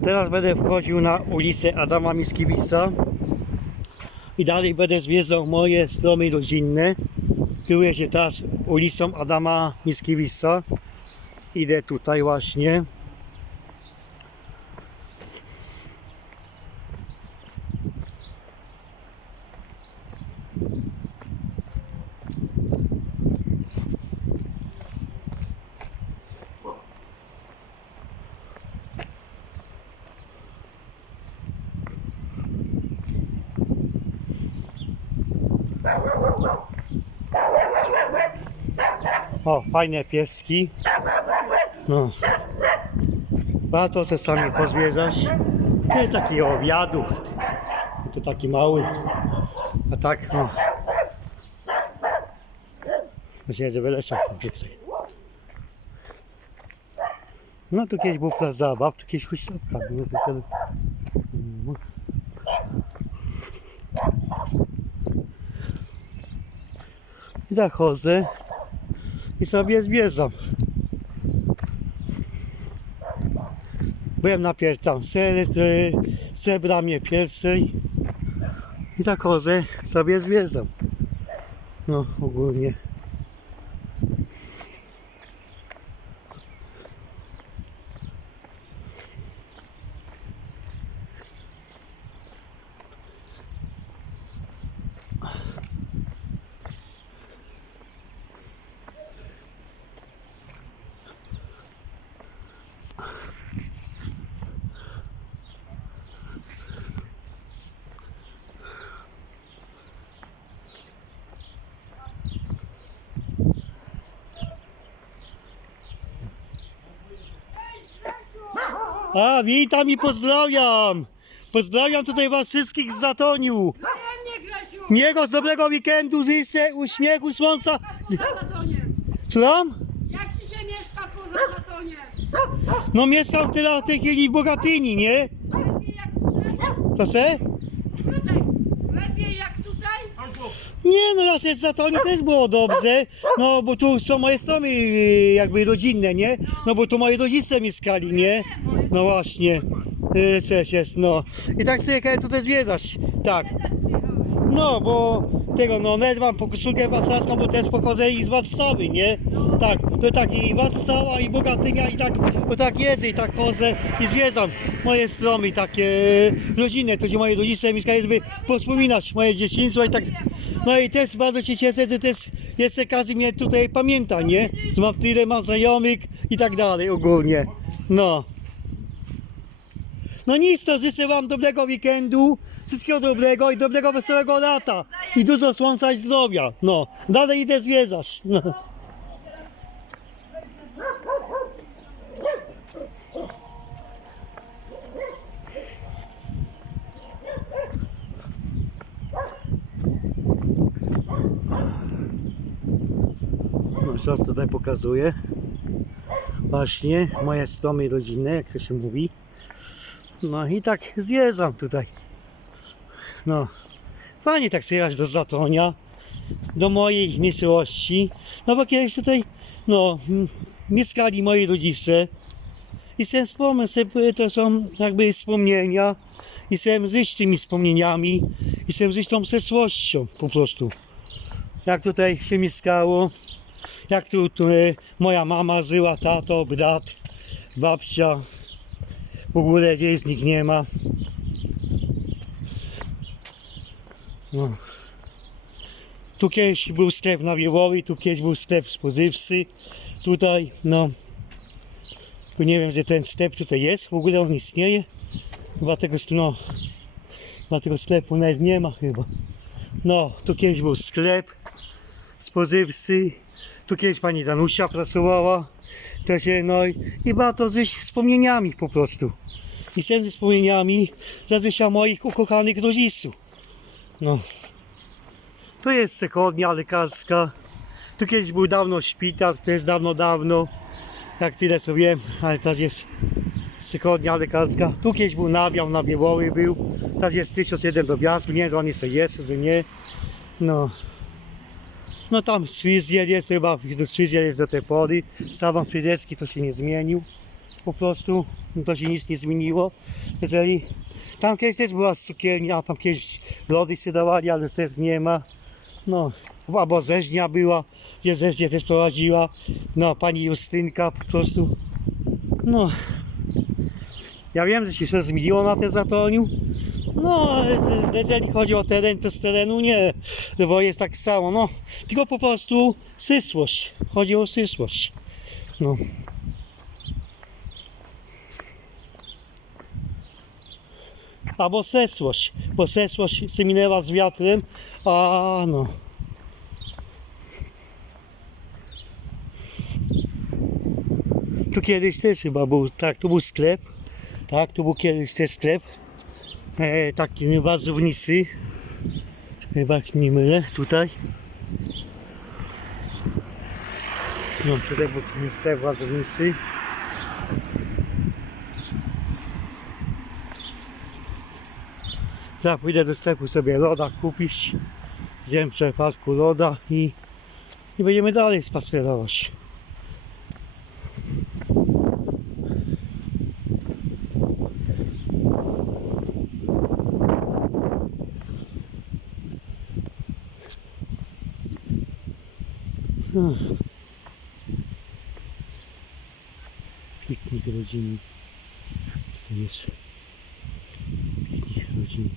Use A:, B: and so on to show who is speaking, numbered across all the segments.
A: Teraz będę wchodził na ulicę Adama Mickiewicza i dalej będę zwiedzał moje stromy rodzinne. Kieruję się teraz ulicą Adama Mickiewicza. Idę tutaj właśnie. O, fajne pieski. No. Warto czasami pozwiedzać. To jest taki obiadu. To taki mały. A tak, no. Myślę, że wyleciał ten piesek. No tu kiedyś był plac zabaw, tu kiedyś huśtawka była. Mm. I tak chodzę i sobie zwiedzam. Byłem najpierw tam se, se bramie pierwszej i tak chodzę, sobie zwiedzam. No ogólnie. A, witam i pozdrawiam! Pozdrawiam tutaj was wszystkich z Zatoniu! Miłego, z dobrego weekendu, życzę uśmiechu, słońca. Słucham?
B: Jak ci się mieszka poza Zatonie?
A: No mieszkam teraz w tej chwili w Bogatyni, nie?
B: Lepiej jak tutaj?
A: Proszę?
B: Lepiej jak tutaj?
A: Nie, no raz jest Zatonie też było dobrze, no bo tu są moje stromy y, jakby rodzinne, nie? No bo tu moi rodzice mieszkali, nie? No właśnie. Y, Cześć jest, no. I tak sobie jechałem tutaj zwiedzać, tak. No, bo tego, no, nawet mam po koszulkę bo też pochodzę i z Warszawy, nie? Tak, to tak i Warszawa, i Bogatynia, i tak, bo tak jest, i tak chodzę i zwiedzam moje stromy takie rodzinne, to gdzie moje rodzice mieszkają, żeby wspominać moje dzieciństwo i tak. No i też bardzo się cieszę, że też jeszcze każdy mnie tutaj pamięta, nie? Że mam tyle, mam znajomych i tak dalej ogólnie. No. No nic, to życzę Wam dobrego weekendu, wszystkiego dobrego i dobrego, wesołego lata i dużo słońca i zdrowia. No, dalej idę zwiedzać. No. No, teraz tutaj pokazuję. Właśnie moje stromy rodzinne, jak to się mówi. No i tak zjeżdżam tutaj. No, fajnie tak zjechać do Zatonia, do mojej miejscowości. No bo kiedyś tutaj, no, mieszkali moi rodzice. I chcę wspomnieć sobie, to są jakby wspomnienia. I chcę żyć tymi wspomnieniami. I chcę żyć tą przeszłością po prostu. Jak tutaj się mieszkało. Jak tu, tu e, moja mama żyła, tato, brat, babcia, w ogóle gdzieś nikt nie ma. No. Tu kiedyś był sklep na tu kiedyś był sklep spożywczy. Tutaj, no. Nie wiem, że ten sklep tutaj jest, w ogóle on istnieje. Chyba tego, no, chyba tego sklepu nawet nie ma chyba. No, tu kiedyś był sklep spożywczy. Tu kiedyś pani Danusia pracowała. Się, no i, warto żyć wspomnieniami po prostu. I z wspomnieniami zazwyczaj moich ukochanych rodziców. No. To jest cechodnia lekarska. Tu kiedyś był dawno szpital, to jest dawno, dawno. Jak tyle co wiem, ale teraz jest cechodnia lekarska. Tu kiedyś był nabiał, na Biełoły był. Teraz jest 1001 do Biasku, nie wiem, on jeszcze jest, czy nie. No. No tam Swizjer jest chyba, Swizjer jest do tej pory. Sawan Frydzecki to się nie zmienił. po prostu, to się nic nie zmieniło. Jeżeli tam kiedyś też była cukiernia, tam kiedyś lody się dawali, ale teraz nie ma. No, albo rzeźnia była, gdzie rzeźnię też prowadziła. No, pani Justynka po prostu. No, ja wiem, że się coś zmieniło na tym zatoniu. No, jeżeli chodzi o teren, to z terenu nie, bo jest tak samo, no, tylko po prostu sysłość, chodzi o sysłość, no. Albo sesłość, bo sesłość się z wiatrem, a no. Tu kiedyś też chyba był, tak, tu był sklep, tak, tu był kiedyś też sklep, e, taki wazownicy, chyba jak nie mylę, tutaj. No tutaj był ten sklep wazownicy. Zaraz pójdę do sklepu sobie loda kupić, zjem w przepadku loda i, i będziemy dalej spacerować. Piknik rodzinny. To jest piknik rodzinny.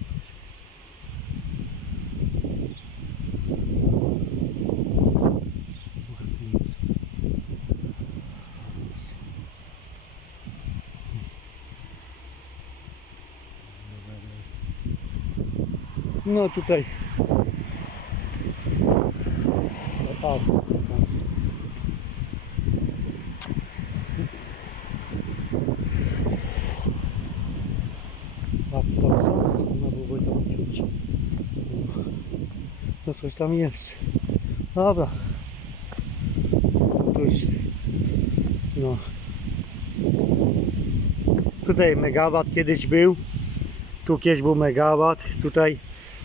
A: No tutaj. O, A to co? Można byłoby to wziąć. No coś tam jest. Dobra. Już. No. Tutaj megawat kiedyś był. Tu kiedyś był megawat. Tutaj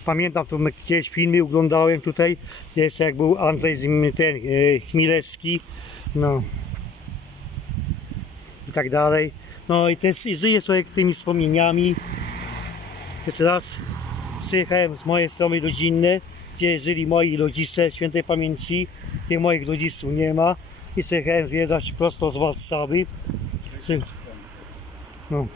A: pamiętam tu kiedyś filmy oglądałem tutaj. Jest jak był Andrzej ten e, Chmielewski. No. I tak dalej. No i też i żyję sobie tymi wspomnieniami. Jeszcze raz przyjechałem z mojej strony rodzinne, gdzie żyli moi rodzice świętej pamięci, gdzie moich rodziców nie ma. I przyjechałem zwiedzać prosto z Warszawy. No.